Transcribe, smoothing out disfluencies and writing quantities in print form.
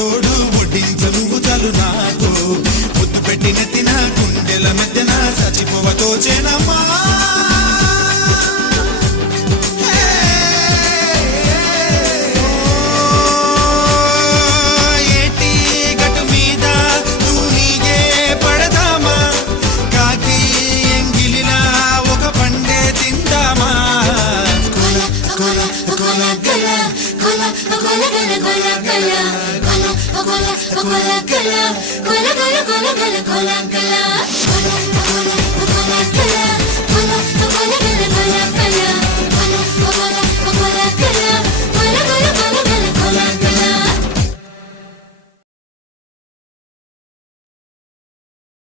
తోడు ముడ్డించ నువ్వు చాలు నాకు ముద్దు పెట్టిన తిన గుండెల మధ్యన చచ్చిపోవతో చేనమ్మా Cola, cola, cola, cola, cola, cola, cola, cola, cola, cola, cola.